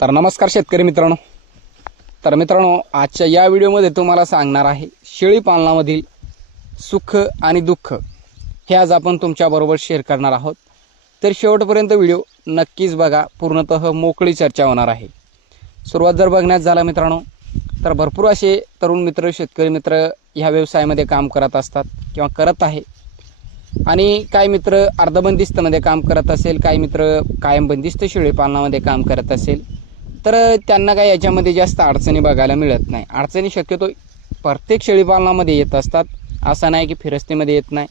तर नमस्कार शेतकरी मित्रांनो. तर मित्रांनो, आजच्या या व्हिडिओमध्ये तुम्हाला सांगणार आहे शेळी पालनामधील सुख आणि दुःख हे आज आपण तुमच्याबरोबर शेअर करणार आहोत. तर शेवटपर्यंत व्हिडिओ नक्कीच बघा, पूर्णतः मोकळी चर्चा होणार आहे. सुरुवात जर बघण्यात झाला मित्रांनो, तर भरपूर असे तरुण मित्र, शेतकरी मित्र ह्या व्यवसायामध्ये काम करत असतात किंवा करत आहे. आणि काही मित्र अर्धबंदिस्तमध्ये काम करत असेल, काही मित्र कायम बंदिस्त शेळी पालनामध्ये काम करत असेल, तर त्यांना काही याच्यामध्ये जास्त अडचणी बघायला मिळत नाही. अडचणी शक्यतो प्रत्येक शेळीपालनामध्ये येत असतात, असं नाही की फिरस्तीमध्ये येत नाही.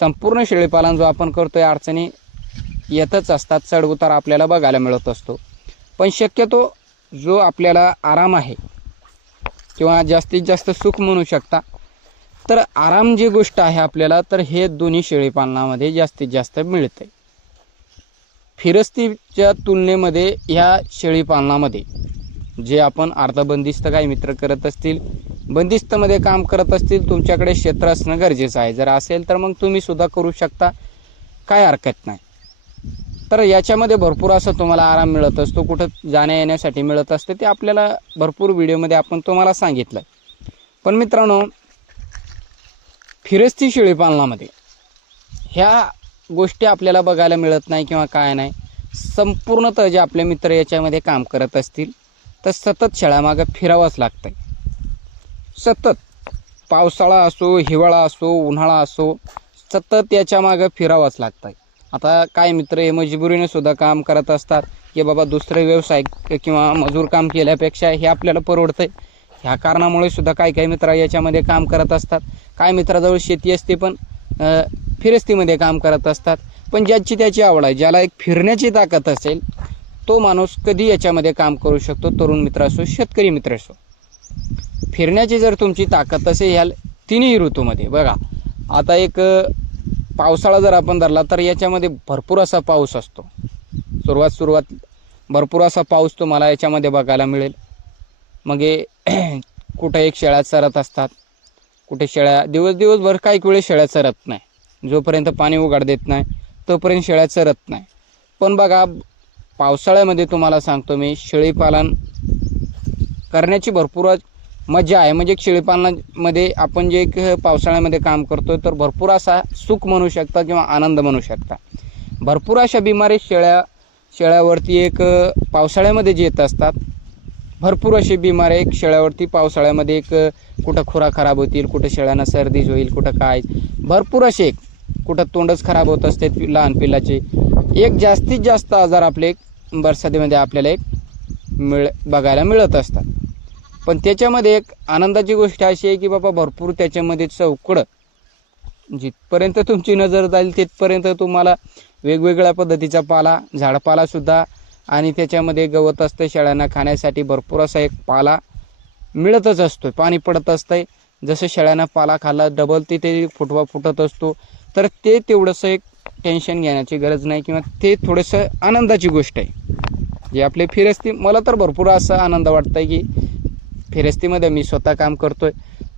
संपूर्ण शेळीपालन जो आपण करतोय अडचणी येतच असतात, चढउतार आपल्याला बघायला मिळत असतो. पण शक्यतो जो आपल्याला आराम आहे किंवा जास्तीत जास्त सुख म्हणू शकता, तर आराम जी गोष्ट आहे आपल्याला, तर हे दोन्ही शेळीपालनामध्ये जास्तीत जास्त मिळते. फिरस्तीच्या तुलनेमध्ये ह्या शेळीपालनामध्ये जे आपण अर्धबंदिस्त काही मित्र करत असतील, बंदिस्तमध्ये काम करत असतील, तुमच्याकडे क्षेत्र असणं गरजेचं आहे. जर असेल तर मग तुम्ही सुद्धा करू शकता, काय हरकत नाही. तर याच्यामध्ये भरपूर असं तुम्हाला आराम मिळत असतो, कुठं जाण्या येण्यासाठी मिळत असते, ते आपल्याला भरपूर व्हिडिओमध्ये आपण तुम्हाला सांगितलं. पण मित्रांनो, फिरस्ती शेळीपालनामध्ये ह्या गोष्टी आपल्याला बघायला मिळत नाही किंवा काय नाही. संपूर्णतः जे आपले मित्र याच्यामध्ये काम करत असतील, तर सतत शेळ्यामागं फिरावंच लागतं. सतत पावसाळा असो, हिवाळा असो, उन्हाळा असो, सतत याच्यामागं फिरावंच लागतं. आता काय मित्र हे मजबुरीने सुद्धा काम करत असतात की बाबा दुसरे व्यवसाय किंवा मजूर काम केल्यापेक्षा हे आपल्याला परवडतंय. ह्या कारणामुळे सुद्धा काही मित्र याच्यामध्ये काम करत असतात. काही मित्राजवळ शेती असते पण फिरस्तीमध्ये काम करत असतात. पण ज्याची त्याची आवड आहे, ज्याला एक फिरण्याची ताकद असेल, तो माणूस कधी याच्यामध्ये काम करू शकतो. तरुण मित्र असो, शेतकरी मित्र असो, फिरण्याची जर तुमची ताकद असेल ह्या तिन्ही ऋतूमध्ये. बघा, आता एक पावसाळा जर आपण धरला, तर याच्यामध्ये भरपूर असा पाऊस असतो. सुरुवात भरपूर असा पाऊस तुम्हाला याच्यामध्ये बघायला मिळेल. मग कुठं एक शेळ्या चरत असतात, कुठे शेळ्या दिवसभर काही वेळेस शेळ्या चरत नाही. जोपर्यंत पाणी उघड देत नाही तोपर्यंत शेळ्या चरत नाही. पण बघा, पावसाळ्यामध्ये तुम्हाला सांगतो मी, शेळीपालन करण्याची भरपूर मजा आहे. म्हणजे शेळीपालनामध्ये आपण जे एक पावसाळ्यामध्ये काम करतो, तर भरपूर असा सुख म्हणू शकता किंवा आनंद म्हणू शकता. भरपूर अशा बिमारी शेळ्यावरती एक पावसाळ्यामध्ये जे येत असतात. भरपूर अशी बिमारी एक शेळ्यावरती पावसाळ्यामध्ये एक कुठं खुरा खराब होतील, कुठं शेळ्यांना सर्दीच होईल, कुठं काय, भरपूर असे कुठं तोंडच खराब होत असते लहान पिल्लाचे. एक जास्तीत जास्त आजार आपले बरसातीमध्ये आपल्याला एक बघायला मिळत असतात. पण त्याच्यामध्ये एक आनंदाची गोष्ट अशी आहे की बाबा, भरपूर त्याच्यामध्ये चौकडं जिथपर्यंत तुमची नजर जाईल तिथपर्यंत तुम्हाला वेगवेगळ्या पद्धतीचा पाला, झाडपालासुद्धा, आणि त्याच्यामध्ये गवत असतं शेळ्यांना खाण्यासाठी. भरपूर असा एक पाला मिळतच असतो. पाणी पडत असतंय, जसं शेळ्यांना पाला खाल्ला डबल तिथे फुटवा फुटत असतो. तर ते तेवढंसं एक टेन्शन घेण्याची गरज नाही किंवा ते थोडंसं आनंदाची गोष्ट आहे. जे आपले फिरस्ती, मला तर भरपूर असा आनंद वाटतं आहे की फिरस्तीमध्ये मी स्वतः काम करतोय.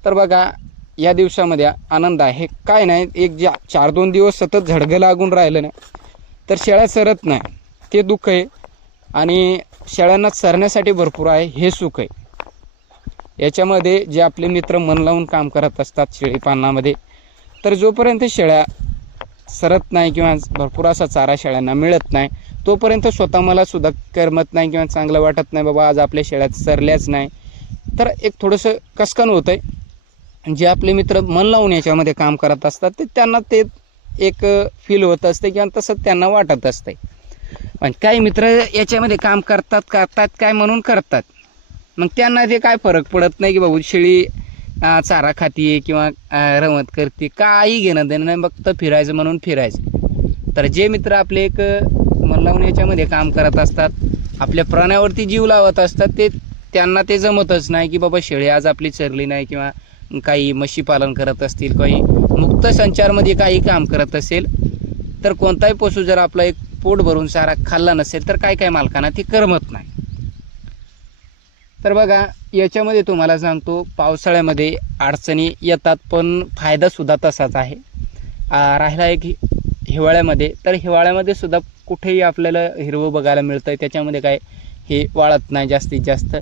तर बघा, या दिवसामध्ये आनंद आहे. काय नाही, एक 4-2 दिवस सतत झडगं लागून राहिलं ना, तर शेळ्या चरत नाही, ते दुःख आहे. आणि शेळ्यांना चरण्यासाठी भरपूर आहे, हे सुख आहे. याच्यामध्ये जे आपले मित्र मन लावून काम करत असतात शेळीपालनामध्ये, तर जोपर्यंत शेळ्या सरत नाही किंवा भरपूर असा चारा शेळ्यांना मिळत नाही, तोपर्यंत स्वतः मला सुद्धा करमत नाही किंवा चांगलं वाटत नाही. बाबा, आज आपल्या शेळ्या चरल्याच नाही, तर एक थोडंसं कसकन होतं आहे. जे आपले मित्र मन लावून याच्यामध्ये काम करत असतात, ते त्यांना ते एक फील होत असते किंवा तसं त्यांना वाटत असते. पण काही मित्र याच्यामध्ये काम करतात काय म्हणून करतात, मग त्यांना ते काय फरक पडत नाही की बाबू शेळी चारा खातीये किंवा रमत करते, काही घेणं देणं नाही, फक्त फिरायचं म्हणून फिरायचं. तर जे मित्र आपले एक मन लावून याच्यामध्ये काम करत असतात, आपल्या प्राण्यावरती जीव लावत असतात, त्यांना ते जमतच नाही की बाबा शेळी आज आपली चरली नाही, किंवा काही म्हशी पालन करत असतील, काही मुक्त संचारमध्ये काही काम करत असेल, तर कोणताही पशु जर आपला एक पोट भरून चारा खाल्ला नसेल, तर काय मालकांना ते करमत नाही. तर बघा, याच्यामध्ये तुम्हाला सांगतो, पावसाळ्यामध्ये अडचणी येतात, पण फायदासुद्धा तसाच आहे. राहिला एक हिवाळ्यामध्ये, तर हिवाळ्यामध्ये सुद्धा कुठेही आपल्याला हिरवं बघायला मिळतं. त्याच्यामध्ये काय हे वाळत नाही जास्तीत जास्त.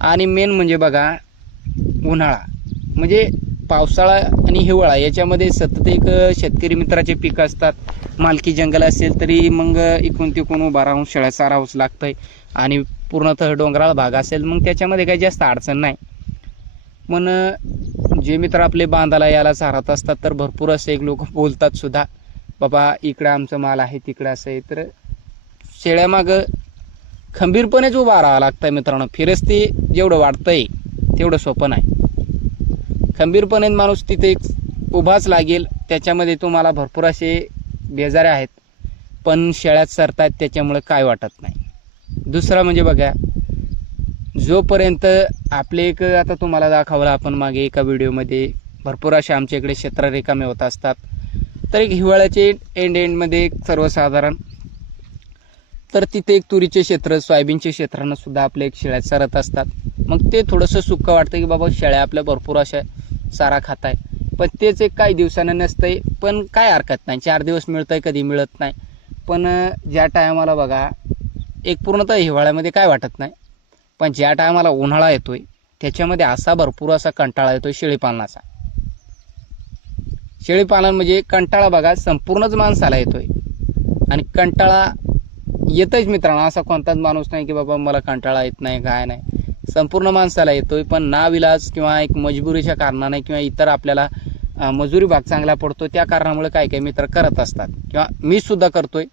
आणि मेन म्हणजे बघा उन्हाळा म्हणजे पावसाळा आणि हिवाळा याच्यामध्ये सतत एक शेतकरी मित्राचे पीक असतात. मालकी जंगल असेल तरी मग इकून तिकून उभा राहून शेळ्या चारावंच लागतंय. आणि पूर्णतः डोंगराळ भाग असेल मग त्याच्यामध्ये काही जास्त अडचण नाही. पण जे मित्र आपले बांधाला याला चारत असतात तर भरपूर असे एक लोक बोलतात सुद्धा, बाबा इकडं आमचं माल आहे तिकडं असं आहे. तर शेळ्यामागं खंबीरपणेच उभा राहावं लागतं मित्रांनो. फिरस्ती जेवढं वाढतंय तेवढं सोपं नाही. खंबीरपणे माणूस तिथे एक उभाच लागेल. त्याच्यामध्ये तुम्हाला भरपूर असे बेजारे आहेत पण शेळ्यात सरतात त्याच्यामुळे काय वाटत नाही. दुसरा म्हणजे बघा, जोपर्यंत आपले एक आता तुम्हाला दाखवलं आपण मागे एका व्हिडिओमध्ये, भरपूर असे आमच्या इकडे क्षेत्र रिकामे होत असतात. तर एक हिवाळ्याचे एंडमध्ये सर्वसाधारण तर तिथे एक तुरीचे क्षेत्र, सोयाबीनचे क्षेत्रानं सुद्धा आपले एक शेळ्या चरत असतात. मग ते थोडंसं सुख वाटतं की बाबा शेळ्या आपल्या भरपूर अशा चारा खात आहे. पण तेच एक काही दिवसानं नसतंय, पण काय हरकत नाही. 4 दिवस मिळतंय, कधी मिळत नाही. पण ज्या टायमाला बघा एक पूर्णतः हिवाळ्यामध्ये काय वाटत नाही, पण ज्या टायमाला उन्हाळा येतोय त्याच्यामध्ये असा भरपूर असा कंटाळा येतोय शेळीपालनाचा. शेळीपालन म्हणजे कंटाळा बघा संपूर्णच माणसाला येतोय. आणि कंटाळा येतच मित्रांनो, असा कोणताच माणूस नाही की बाबा मला कंटाळा येत नाही काय नाही, संपूर्ण माणसाला येतोय. पण नाविलाज किंवा एक मजबुरीच्या कारणाने किंवा इतर आपल्याला मजुरी भाग चांगला पडतो त्या कारणामुळे काय काय मित्र करत असतात किंवा मी सुद्धा करतोय.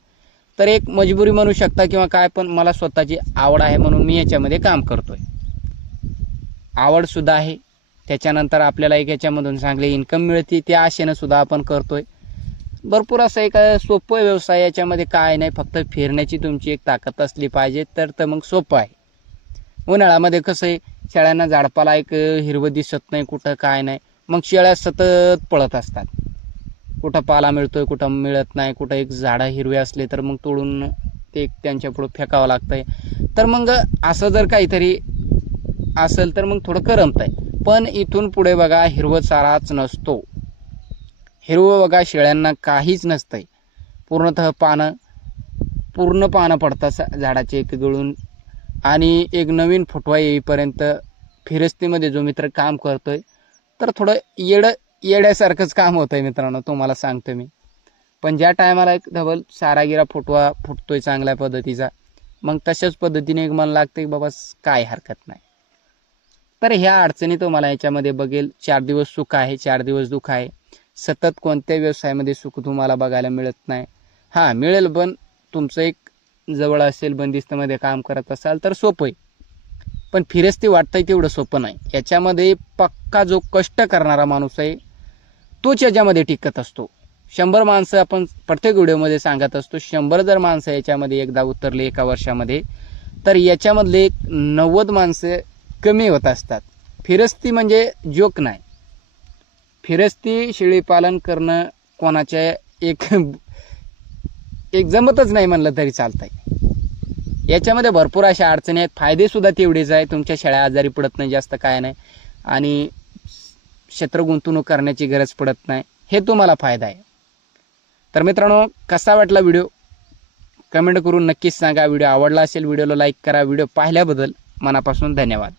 तर एक मजबुरी म्हणू शकता किंवा काय, पण मला स्वतःची आवड आहे म्हणून मी याच्यामध्ये काम करतोय. आवड सुद्धा आहे, त्याच्यानंतर आपल्याला एक याच्यामधून चांगली इन्कम मिळते त्या आशेनं सुद्धा आपण करतोय. भरपूर असं एक सोपं व्यवसाय, याच्यामध्ये काय नाही, फक्त फिरण्याची तुमची एक ताकद असली पाहिजे तर मग सोपं आहे. उन्हाळ्यामध्ये कसं आहे, शेळ्यांना झाडपाला एक हिरवं दिसत नाही, कुठं काय नाही, मग शेळ्या सतत पळत असतात. कुठं पाला मिळतोय कुठं मिळत नाही, कुठं एक झाडं हिरवे असले तर मग तोडून ते त्यांच्या पुढं फेकावं लागतंय. तर मग असं जर काहीतरी असेल तर मग थोडं करमत आहे. पण इथून पुढे बघा हिरवं चाराच नसतो. हिरवं बघा शेळ्यांना काहीच नसतंय. पूर्ण पानं पडतात झाडाचे एक गळून. आणि एक नवीन फुटवा येईपर्यंत फिरस्तीमध्ये जो मित्र काम करतोय तर थोडं येड्यासारखंच काम होतं आहे मित्रांनो, तुम्हाला सांगतो मी. पण ज्या टायमाला एक डबल सारागिरा फुटवा फुटतोय चांगल्या पद्धतीचा, मग तशाच पद्धतीने एक मन लागतं की बाबा काय हरकत नाही. तर ह्या अडचणी तुम्हाला याच्यामध्ये बघेल. 4 दिवस सुख आहे, 4 दिवस दुःख आहे. सतत कोणत्या व्यवसायामध्ये सुख तुम्हाला बघायला मिळत नाही. हां मिळेल, पण तुमचं एक जवळ असेल, बंदिस्तमध्ये काम करत असाल तर सोपं आहे. पण फिरस्ती वाटतंय तेवढं सोपं नाही. याच्यामध्ये पक्का जो कष्ट करणारा माणूस आहे तोच याच्यामध्ये टिकत असतो. 100 माणसं आपण प्रत्येक व्हिडिओमध्ये सांगत असतो, 100 जर माणसं याच्यामध्ये एकदा उतरले एका वर्षामध्ये तर याच्यामधले 90 माणसं कमी होत असतात. फिरस्ती म्हणजे जोक नाही. फिरस्ती शेळीपालन करणं कोणाच्या एक जमतच नाही म्हणलं तरी चालतंय. याच्यामध्ये भरपूर अशा अडचणी आहेत, फायदे सुद्धा तेवढेच आहे. तुमच्या शेळ्या आजारी पडत नाही, जास्त काय नाही, आणि क्षेत्र गुंतवणूक करण्याची गरज पडत नाही, हे तुम्हाला फायदा आहे. तर मित्रांनो, कसा वाटला व्हिडिओ कमेंट करून नक्कीच सांगा. व्हिडिओ आवडला असेल व्हिडिओला लाईक करा. व्हिडिओ पाहिल्याबद्दल मनापासून धन्यवाद.